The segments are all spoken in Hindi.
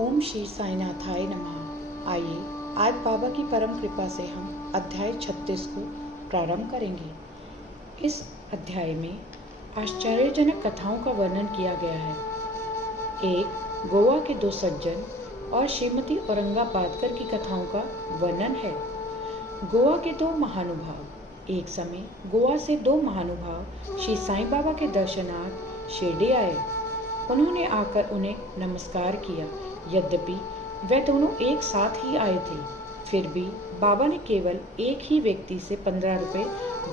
ओम श्री साईनाथाय नमः। आइए आज बाबा की परम कृपा से हम अध्याय 36 को प्रारंभ करेंगे। इस अध्याय में आश्चर्यजनक कथाओं का वर्णन किया गया है। एक गोवा के दो सज्जन और श्रीमती औरंगाबादकर की कथाओं का वर्णन है। गोवा के दो महानुभाव। एक समय गोवा से दो महानुभाव श्री साईं बाबा के दर्शनार्थ शिरडी आए। उन्होंने आकर उन्हें नमस्कार किया। यद्यपि वे दोनों एक साथ ही आए थे, फिर भी बाबा ने केवल एक ही व्यक्ति से 15 रुपये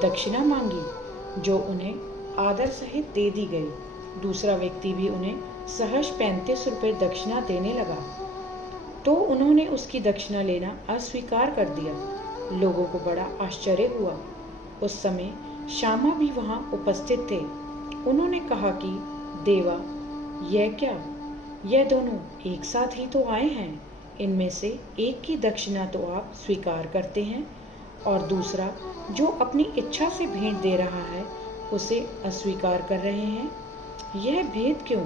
दक्षिणा मांगी, जो उन्हें आदर सहित दे दी गई। दूसरा व्यक्ति भी उन्हें सहर्ष 35 रुपये दक्षिणा देने लगा, तो उन्होंने उसकी दक्षिणा लेना अस्वीकार कर दिया। लोगों को बड़ा आश्चर्य हुआ। उस समय श्यामा भी वहां उपस्थित थे। उन्होंने कहा कि देवा, यह क्या, यह दोनों एक साथ ही तो आए हैं। इनमें से एक की दक्षिणा तो आप स्वीकार करते हैं और दूसरा जो अपनी इच्छा से भेंट दे रहा है उसे अस्वीकार कर रहे हैं। यह भेद क्यों?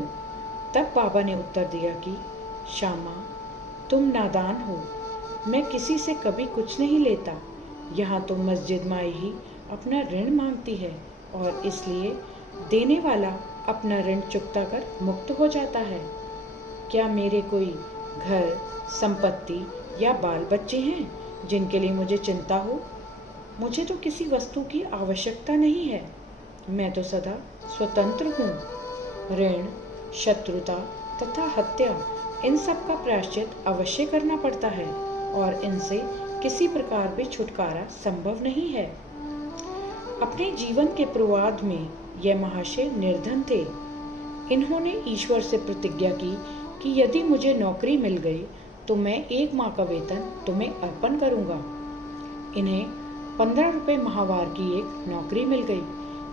तब बाबा ने उत्तर दिया कि श्यामा, तुम नादान हो। मैं किसी से कभी कुछ नहीं लेता। यहाँ तो मस्जिद माई ही अपना ऋण मांगती है और इसलिए देने वाला अपना ऋण चुकता कर मुक्त हो जाता है। क्या मेरे कोई घर, संपत्ति या बाल बच्चे हैं जिनके लिए मुझे चिंता हो? मुझे तो किसी वस्तु की आवश्यकता नहीं है। मैं तो सदा स्वतंत्र हूँ। ऋण, शत्रुता तथा हत्या, इन सब का प्रायश्चित अवश्य करना पड़ता है और इनसे किसी प्रकार भी छुटकारा संभव नहीं है। अपने जीवन के पूर्वार्ध में यह महाशय निर्धन थे। इन्होंने ईश्वर से प्रतिज्ञा की कि यदि मुझे नौकरी मिल गई तो मैं 1 माह का वेतन तुम्हें अर्पण करूंगा। इन्हें 15 रुपये माहवार की एक नौकरी मिल गई।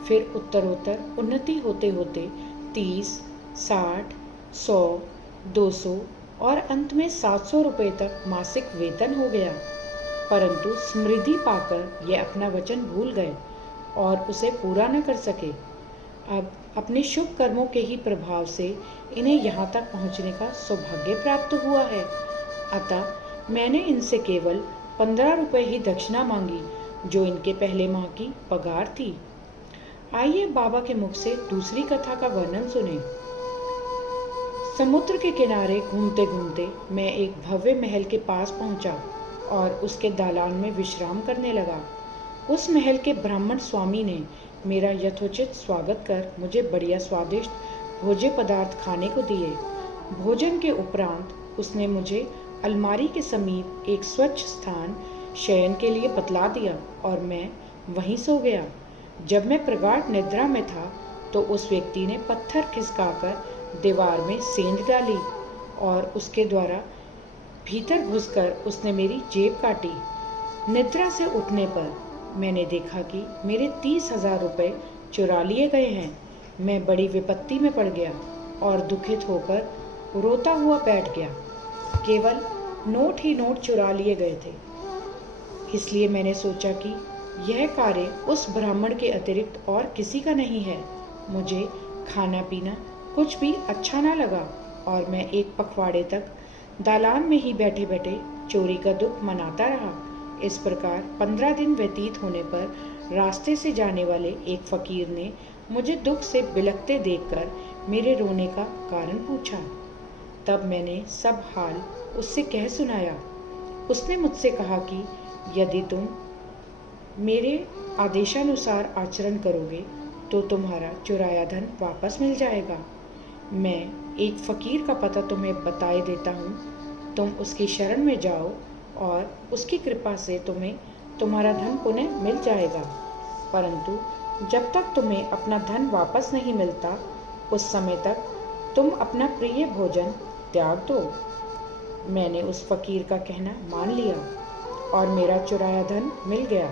फिर उत्तरोत्तर उन्नति होते होते 30, 60, 100, 200 और अंत में 700 रुपये तक मासिक वेतन हो गया। परंतु समृद्धि पाकर ये अपना वचन भूल गए और उसे पूरा न कर सके। अब अपने शुभ कर्मों के ही प्रभाव से इन्हें यहाँ तक पहुँचने का सौभाग्य प्राप्त हुआ है। अतः मैंने इनसे केवल 15 रुपये ही दक्षिणा मांगी, जो इनके पहले माह की पगार थी। आइए बाबा के मुख से दूसरी कथा का वर्णन सुने। समुद्र के किनारे घूमते घूमते मैं एक भव्य महल के पास पहुंचा और उसके दालान में विश्राम करने लगा। उस महल के ब्राह्मण स्वामी ने मेरा यथोचित स्वागत कर मुझे बढ़िया स्वादिष्ट भोज्य पदार्थ खाने को दिए। भोजन के उपरांत उसने मुझे अलमारी के समीप एक स्वच्छ स्थान शयन के लिए बतला दिया और मैं वहीं सो गया। जब मैं प्रगाढ़ निद्रा में था तो उस व्यक्ति ने पत्थर खिसकाकर दीवार में सेंध डाली और उसके द्वारा भीतर घुसकर उसने मेरी जेब काटी। निद्रा से उठने पर मैंने देखा कि मेरे 30,000 रुपये चुरा लिए गए हैं। मैं बड़ी विपत्ति में पड़ गया और दुखित होकर रोता हुआ बैठ गया। केवल नोट ही नोट चुरा लिए गए थे। इसलिए मैंने सोचा कि यह कार्य उस ब्राह्मण के अतिरिक्त और किसी का नहीं है। मुझे खाना पीना कुछ भी अच्छा ना लगा और मैं एक पखवाड़े तक दालान में ही बैठे बैठे चोरी का दुख मनाता रहा। इस प्रकार 15 दिन व्यतीत होने पर रास्ते से जाने वाले एक फकीर ने मुझे दुख से बिलखते देखकर मेरे रोने का कारण पूछा। तब मैंने सब हाल उससे कह सुनाया। उसने मुझसे कहा कि यदि तुम मेरे आदेशानुसार आचरण करोगे तो तुम्हारा चुराया धन वापस मिल जाएगा। मैं एक फकीर का पता तुम्हें बताए देता हूँ। तुम उसकी शरण में जाओ और उसकी कृपा से तुम्हें तुम्हारा धन पुनः मिल जाएगा। परंतु जब तक तुम्हें अपना धन वापस नहीं मिलता उस समय तक तुम अपना प्रिय भोजन त्याग दो। मैंने उस फकीर का कहना मान लिया और मेरा चुराया धन मिल गया।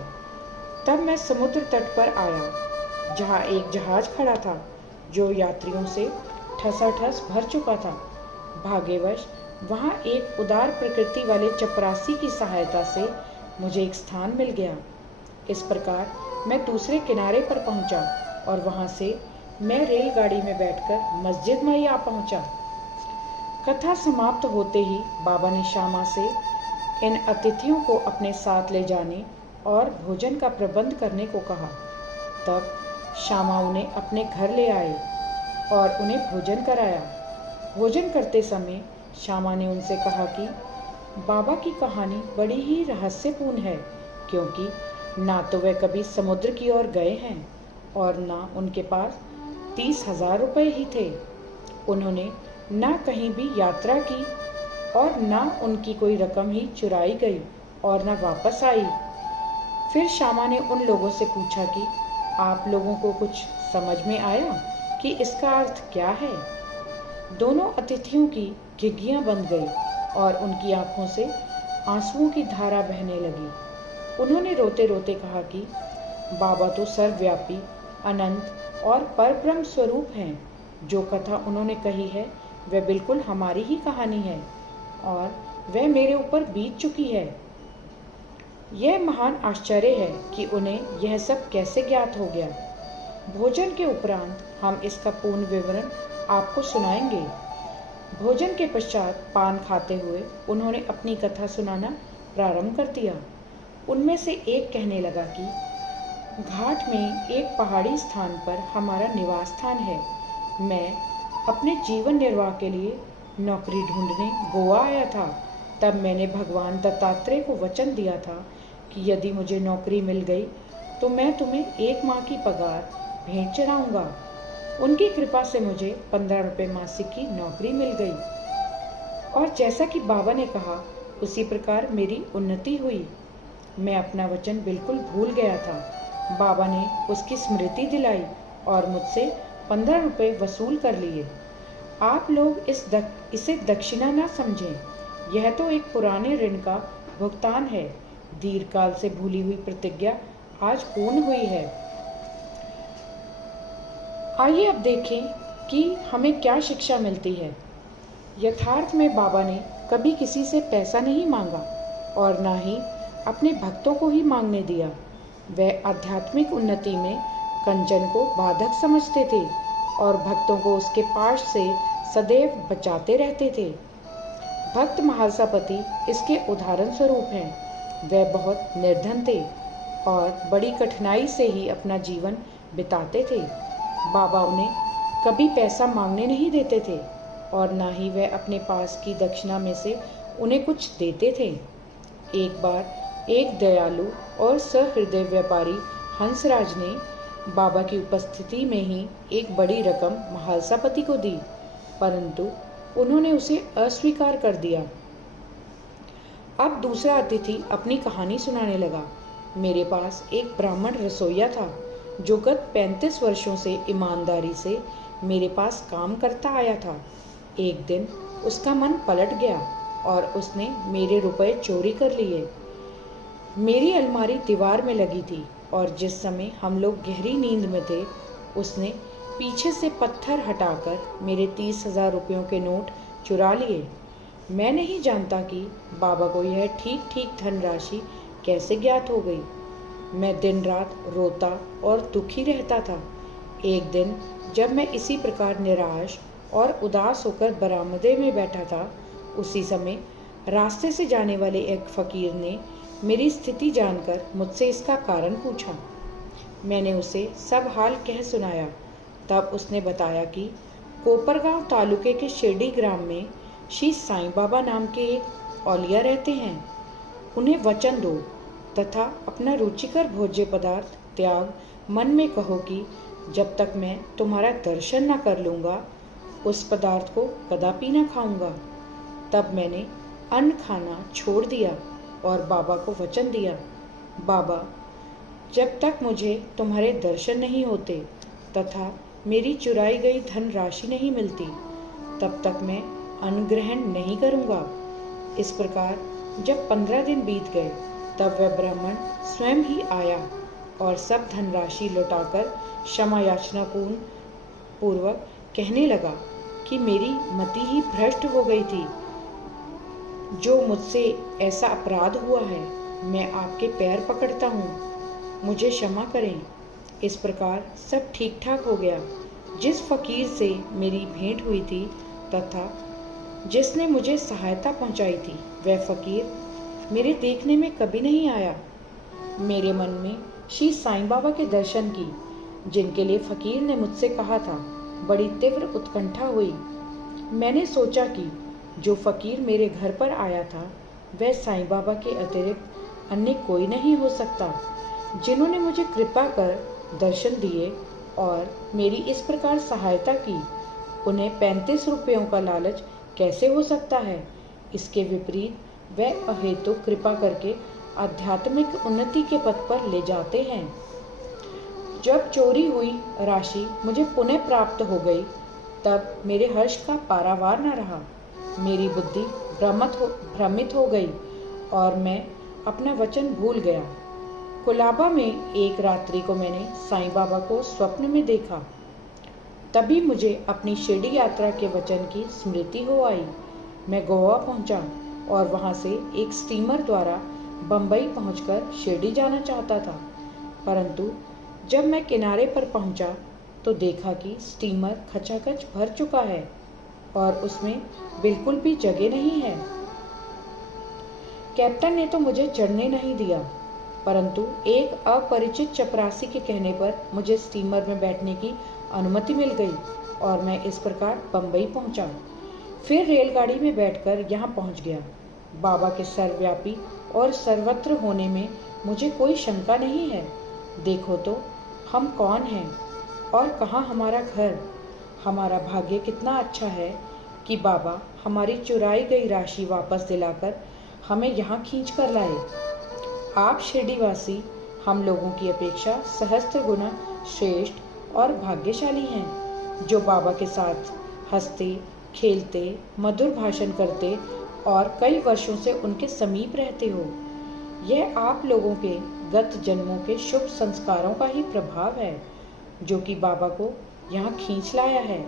तब मैं समुद्र तट पर आया, जहाँ एक जहाज खड़ा था जो यात्रियों से ठसाठस भर चुका था। भाग्यवश वहाँ एक उदार प्रकृति वाले चपरासी की सहायता से मुझे एक स्थान मिल गया। इस प्रकार मैं दूसरे किनारे पर पहुँचा और वहाँ से मैं रेलगाड़ी में बैठकर मस्जिद में आ पहुँचा। कथा समाप्त होते ही बाबा ने श्यामा से इन अतिथियों को अपने साथ ले जाने और भोजन का प्रबंध करने को कहा। तब श्यामा उन्हें अपने घर ले आए और उन्हें भोजन कराया। भोजन करते समय श्यामा ने उनसे कहा कि बाबा की कहानी बड़ी ही रहस्यपूर्ण है, क्योंकि ना तो वे कभी समुद्र की ओर गए हैं और ना उनके पास 30,000 रुपये ही थे। उन्होंने ना कहीं भी यात्रा की और ना उनकी कोई रकम ही चुराई गई और ना वापस आई। फिर श्यामा ने उन लोगों से पूछा कि आप लोगों को कुछ समझ में आया कि इसका अर्थ क्या है? दोनों अतिथियों की घिघियाँ बंद गई और उनकी आंखों से आंसुओं की धारा बहने लगी। उन्होंने रोते रोते कहा कि बाबा तो सर्वव्यापी, अनंत और परब्रह्म स्वरूप हैं। जो कथा उन्होंने कही है वह बिल्कुल हमारी ही कहानी है और वह मेरे ऊपर बीत चुकी है। यह महान आश्चर्य है कि उन्हें यह सब कैसे ज्ञात हो गया। भोजन के उपरांत हम इसका पूर्ण विवरण आपको सुनाएंगे। भोजन के पश्चात पान खाते हुए उन्होंने अपनी कथा सुनाना प्रारंभ कर दिया। उनमें से एक कहने लगा कि घाट में एक पहाड़ी स्थान पर हमारा निवास स्थान है। मैं अपने जीवन निर्वाह के लिए नौकरी ढूंढने गोवा आया था। तब मैंने भगवान दत्तात्रेय को वचन दिया था कि यदि मुझे नौकरी मिल गई तो मैं तुम्हें 1 माह की पगार भेंट चढ़ाऊंगा। उनकी कृपा से मुझे 15 रुपये मासिक की नौकरी मिल गई और जैसा कि बाबा ने कहा उसी प्रकार मेरी उन्नति हुई। मैं अपना वचन बिल्कुल भूल गया था। बाबा ने उसकी स्मृति दिलाई और मुझसे 15 रुपये वसूल कर लिए। आप लोग इसे दक्षिणा ना समझें। यह तो एक पुराने ऋण का भुगतान है। दीर्घकाल से भूली हुई प्रतिज्ञा आज पूर्ण हुई है। आइए अब देखें कि हमें क्या शिक्षा मिलती है। यथार्थ में बाबा ने कभी किसी से पैसा नहीं मांगा और ना ही अपने भक्तों को ही मांगने दिया। वह आध्यात्मिक उन्नति में कंचन को बाधक समझते थे और भक्तों को उसके पाश से सदैव बचाते रहते थे। भक्त महालसापति इसके उदाहरण स्वरूप हैं। वह बहुत निर्धन थे और बड़ी कठिनाई से ही अपना जीवन बिताते थे। बाबा उन्हें कभी पैसा मांगने नहीं देते थे और ना ही वह अपने पास की दक्षिणा में से उन्हें कुछ देते थे। एक बार एक दयालु और सहृदय व्यापारी हंसराज ने बाबा की उपस्थिति में ही एक बड़ी रकम महालसापति को दी, परंतु उन्होंने उसे अस्वीकार कर दिया। अब दूसरा अतिथि अपनी कहानी सुनाने लगा। मेरे पास एक ब्राह्मण रसोइया था जो गत 35 वर्षों से ईमानदारी से मेरे पास काम करता आया था। एक दिन उसका मन पलट गया और उसने मेरे रुपए चोरी कर लिए। मेरी अलमारी दीवार में लगी थी और जिस समय हम लोग गहरी नींद में थे उसने पीछे से पत्थर हटाकर मेरे 30,000 रुपयों के नोट चुरा लिए। मैं नहीं जानता कि बाबा को यह ठीक ठीक धनराशि कैसे ज्ञात हो गई। मैं दिन रात रोता और दुखी रहता था। एक दिन जब मैं इसी प्रकार निराश और उदास होकर बरामदे में बैठा था, उसी समय रास्ते से जाने वाले एक फकीर ने मेरी स्थिति जानकर मुझसे इसका कारण पूछा। मैंने उसे सब हाल कह सुनाया। तब उसने बताया कि कोपरगांव तालुके के शिरडी ग्राम में श्री साईं बाबा नाम के एक औलिया रहते हैं। उन्हें वचन दो तथा अपना रुचिकर भोज्य पदार्थ त्याग मन में कहो कि जब तक मैं तुम्हारा दर्शन न कर लूँगा उस पदार्थ को कदापि न खाऊंगा। तब मैंने अन्न खाना छोड़ दिया और बाबा को वचन दिया, बाबा जब तक मुझे तुम्हारे दर्शन नहीं होते तथा मेरी चुराई गई धन राशि नहीं मिलती तब तक मैं अन्न ग्रहण नहीं करूँगा। इस प्रकार जब 15 दिन बीत गए तब वह ब्राह्मण स्वयं ही आया और सब धनराशि लौटाकर क्षमा याचना पूर्वक कहने लगा कि मेरी मति ही भ्रष्ट हो गई थी। जो मुझसे ऐसा अपराध हुआ है मैं आपके पैर पकड़ता हूँ, मुझे क्षमा करें। इस प्रकार सब ठीक ठाक हो गया। जिस फकीर से मेरी भेंट हुई थी तथा जिसने मुझे सहायता पहुंचाई थी, वह फकीर मेरे देखने में कभी नहीं आया। मेरे मन में श्री साईं बाबा के दर्शन की, जिनके लिए फकीर ने मुझसे कहा था, बड़ी तीव्र उत्कंठा हुई। मैंने सोचा कि जो फकीर मेरे घर पर आया था वह साईं बाबा के अतिरिक्त अन्य कोई नहीं हो सकता, जिन्होंने मुझे कृपा कर दर्शन दिए और मेरी इस प्रकार सहायता की। उन्हें 35 रुपयों का लालच कैसे हो सकता है? इसके विपरीत वह अहेतुक कृपा करके आध्यात्मिक उन्नति के पथ पर ले जाते हैं। जब चोरी हुई राशि मुझे पुनः प्राप्त हो गई, तब मेरे हर्ष का पारावार न रहा। मेरी बुद्धि भ्रमित हो गई और मैं अपना वचन भूल गया। कुलाबा में एक रात्रि को मैंने साईं बाबा को स्वप्न में देखा। तभी मुझे अपनी शिरडी यात्रा के वचन की स्मृति हो आई। मैं गोवा पहुंचा और वहां से एक स्टीमर द्वारा बंबई पहुंचकर शिरडी जाना चाहता था, परंतु जब मैं किनारे पर पहुंचा तो देखा कि स्टीमर खचाखच भर चुका है और उसमें बिल्कुल भी जगह नहीं है। कैप्टन ने तो मुझे चढ़ने नहीं दिया, परंतु एक अपरिचित चपरासी के कहने पर मुझे स्टीमर में बैठने की अनुमति मिल गई और मैं इस प्रकार बंबई पहुंचा। फिर रेलगाड़ी में बैठकर यहाँ पहुंच गया। बाबा के सर्वव्यापी और सर्वत्र होने में मुझे कोई शंका नहीं है। देखो तो हम कौन हैं और कहाँ हमारा घर। हमारा भाग्य कितना अच्छा है कि बाबा हमारी चुराई गई राशि वापस दिलाकर हमें यहाँ खींच कर लाए। आप शिरडीवासी हम लोगों की अपेक्षा सहस्त्र गुना श्रेष्ठ और भाग्यशाली हैं, जो बाबा के साथ हंसते खेलते मधुर भाषण करते और कई वर्षों से उनके समीप रहते हो। यह आप लोगों के गत जन्मों के शुभ संस्कारों का ही प्रभाव है, जो कि बाबा को यहाँ खींच लाया है।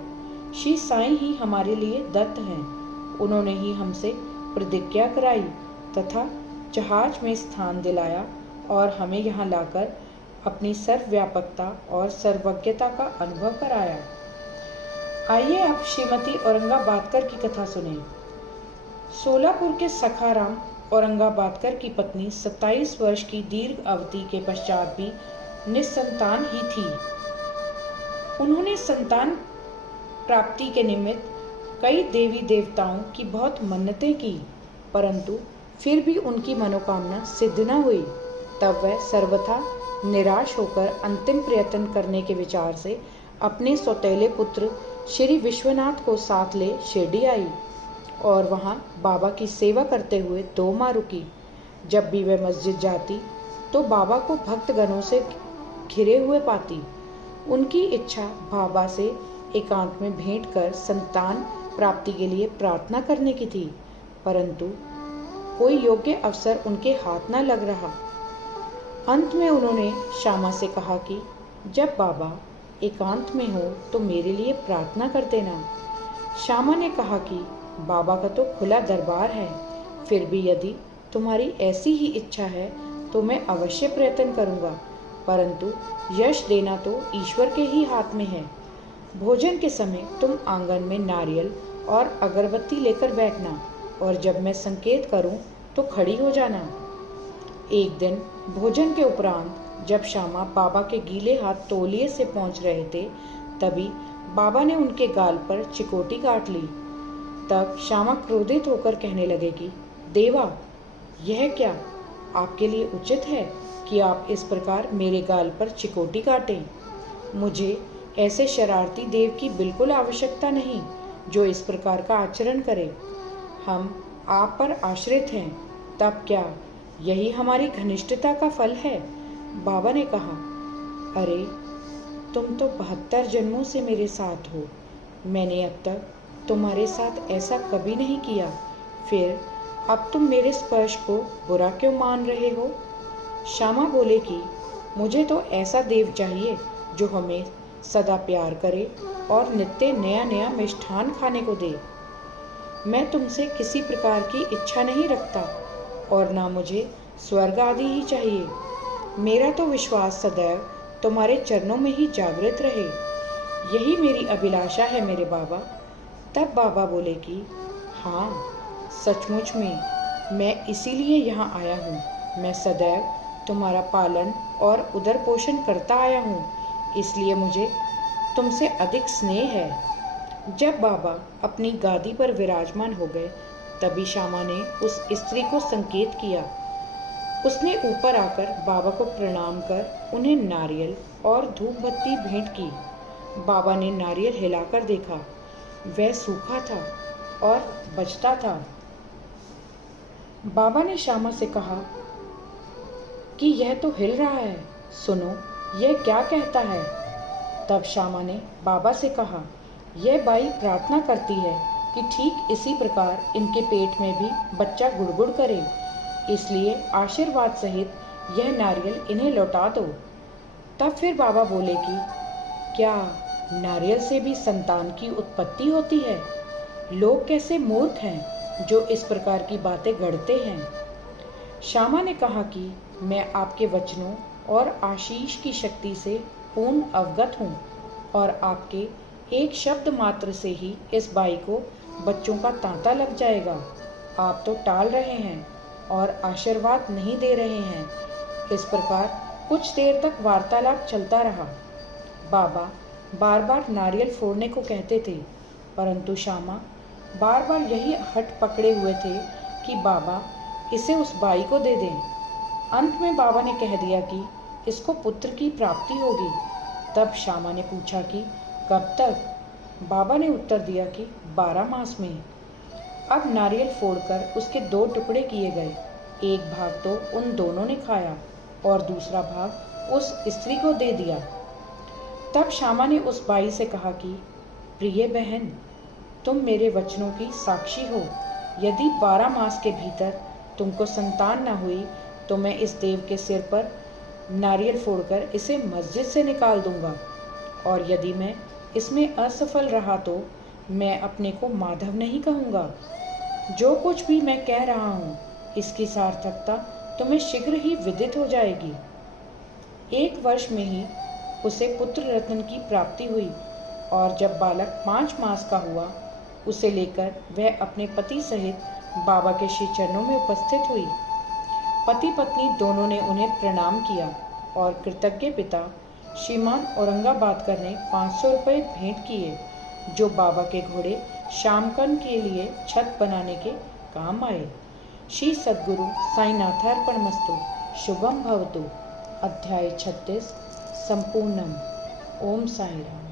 श्री साईं ही हमारे लिए दत्त हैं। उन्होंने ही हमसे प्रतिज्ञा कराई तथा जहाज में स्थान दिलाया और हमें यहाँ लाकर अपनी सर्वव्यापकता और सर्वज्ञता का अनुभव कराया। आइए अब श्रीमती औरंगाबादकर की कथा सुने। सोलापुर के सखाराम औरंगाबादकर की पत्नी 27 वर्ष की दीर्घ अवधि के पश्चात भी निस्संतान ही थी। उन्होंने संतान प्राप्ति के निमित्त कई देवी देवताओं की बहुत मन्नतें की, परंतु फिर भी उनकी मनोकामना सिद्ध न हुई। तब वह सर्वथा निराश होकर अंतिम प्रयत्न करने के विचार से अपने सौतेले पुत्र श्री विश्वनाथ को साथ ले शिरडी आई और वहाँ बाबा की सेवा करते हुए 2 माह रुकी। जब भी वह मस्जिद जाती तो बाबा को भक्तगणों से घिरे हुए पाती। उनकी इच्छा बाबा से एकांत में भेंट कर संतान प्राप्ति के लिए प्रार्थना करने की थी, परंतु कोई योग्य अवसर उनके हाथ न लग रहा। अंत में उन्होंने श्यामा से कहा कि जब बाबा एकांत में हो तो मेरे लिए प्रार्थना कर देना। श्यामा ने कहा कि बाबा का तो खुला दरबार है, फिर भी यदि तुम्हारी ऐसी ही इच्छा है तो मैं अवश्य प्रयत्न करूंगा, परंतु यश देना तो ईश्वर के ही हाथ में है। भोजन के समय तुम आंगन में नारियल और अगरबत्ती लेकर बैठना और जब मैं संकेत करूं तो खड़ी हो जाना। एक दिन भोजन के उपरांत जब श्यामा बाबा के गीले हाथ तौलिए से पहुंच रहे थे, तभी बाबा ने उनके गाल पर चिकोटी काट ली। तब श्यामा क्रोधित होकर कहने लगे कि देवा, यह क्या आपके लिए उचित है कि आप इस प्रकार मेरे गाल पर चिकोटी काटें? मुझे ऐसे शरारती देव की बिल्कुल आवश्यकता नहीं जो इस प्रकार का आचरण करे। हम आप पर आश्रित हैं, तब क्या यही हमारी घनिष्ठता का फल है? बाबा ने कहा, अरे तुम तो 72 जन्मों से मेरे साथ हो। मैंने अब तक तुम्हारे साथ ऐसा कभी नहीं किया, फिर अब तुम मेरे स्पर्श को बुरा क्यों मान रहे हो? श्यामा बोले कि मुझे तो ऐसा देव चाहिए जो हमें सदा प्यार करे और नित्य नया नया मिष्ठान खाने को दे। मैं तुमसे किसी प्रकार की इच्छा नहीं रखता और ना मुझे स्वर्ग आदि ही चाहिए। मेरा तो विश्वास सदैव तुम्हारे चरणों में ही जागृत रहे। यही मेरी अभिलाषा है मेरे बाबा। तब बाबा बोले कि हाँ, सचमुच में मैं इसीलिए यहाँ आया हूँ। मैं सदैव तुम्हारा पालन और उदर पोषण करता आया हूँ, इसलिए मुझे तुमसे अधिक स्नेह है। जब बाबा अपनी गादी पर विराजमान हो गए, तभी श्यामा ने उस स्त्री को संकेत किया। उसने ऊपर आकर बाबा को प्रणाम कर उन्हें नारियल और धूप बत्ती भेंट की। बाबा ने नारियल हिलाकर देखा, वह सूखा था और बचता था। बाबा ने श्यामा से कहा कि यह तो हिल रहा है, सुनो यह क्या कहता है। तब श्यामा ने बाबा से कहा, यह बाई प्रार्थना करती है कि ठीक इसी प्रकार इनके पेट में भी बच्चा गुड़गुड़ करे, इसलिए आशीर्वाद सहित यह नारियल इन्हें लौटा दो। तब फिर बाबा बोले कि क्या नारियल से भी संतान की उत्पत्ति होती है? लोग कैसे मूर्ख हैं जो इस प्रकार की बातें गढ़ते हैं। श्यामा ने कहा कि मैं आपके वचनों और आशीष की शक्ति से पूर्ण अवगत हूँ और आपके एक शब्द मात्र से ही इस बाई को बच्चों का तांता लग जाएगा। आप तो टाल रहे हैं और आशीर्वाद नहीं दे रहे हैं। इस प्रकार कुछ देर तक वार्तालाप चलता रहा। बाबा बार बार नारियल फोड़ने को कहते थे, परंतु श्यामा बार बार यही हट पकड़े हुए थे कि बाबा इसे उस बाई को दे दें। अंत में बाबा ने कह दिया कि इसको पुत्र की प्राप्ति होगी। तब श्यामा ने पूछा कि कब तक? बाबा ने उत्तर दिया कि 12 मास में। अब नारियल फोड़कर उसके 2 टुकड़े किए गए। एक भाग तो उन दोनों ने खाया और दूसरा भाग उस स्त्री को दे दिया। तब श्यामा ने उस बाई से कहा कि प्रिय बहन, तुम मेरे वचनों की साक्षी हो। यदि 12 मास के भीतर तुमको संतान न हुई तो मैं इस देव के सिर पर नारियल फोड़कर इसे मस्जिद से निकाल दूंगा, और यदि मैं इसमें असफल रहा तो मैं अपने को माधव नहीं कहूँगा। जो कुछ भी मैं कह रहा हूँ इसकी सार्थकता तुम्हें शीघ्र ही विदित हो जाएगी। 1 वर्ष में ही उसे पुत्र रत्न की प्राप्ति हुई, और जब बालक 5 मास का हुआ उसे लेकर वह अपने पति सहित बाबा के श्री चरणों में उपस्थित हुई। पति पत्नी दोनों ने उन्हें प्रणाम किया और कृतज्ञ पिता श्रीमान औरंगाबाद ने 500 रुपये भेंट किए, जो बाबा के घोड़े श्यामकन के लिए छत बनाने के काम आए। श्री सद्गुरु साईनाथार्पणमस्तु। शुभम भवतु। अध्याय 36 संपूर्णम। ओम साई राम।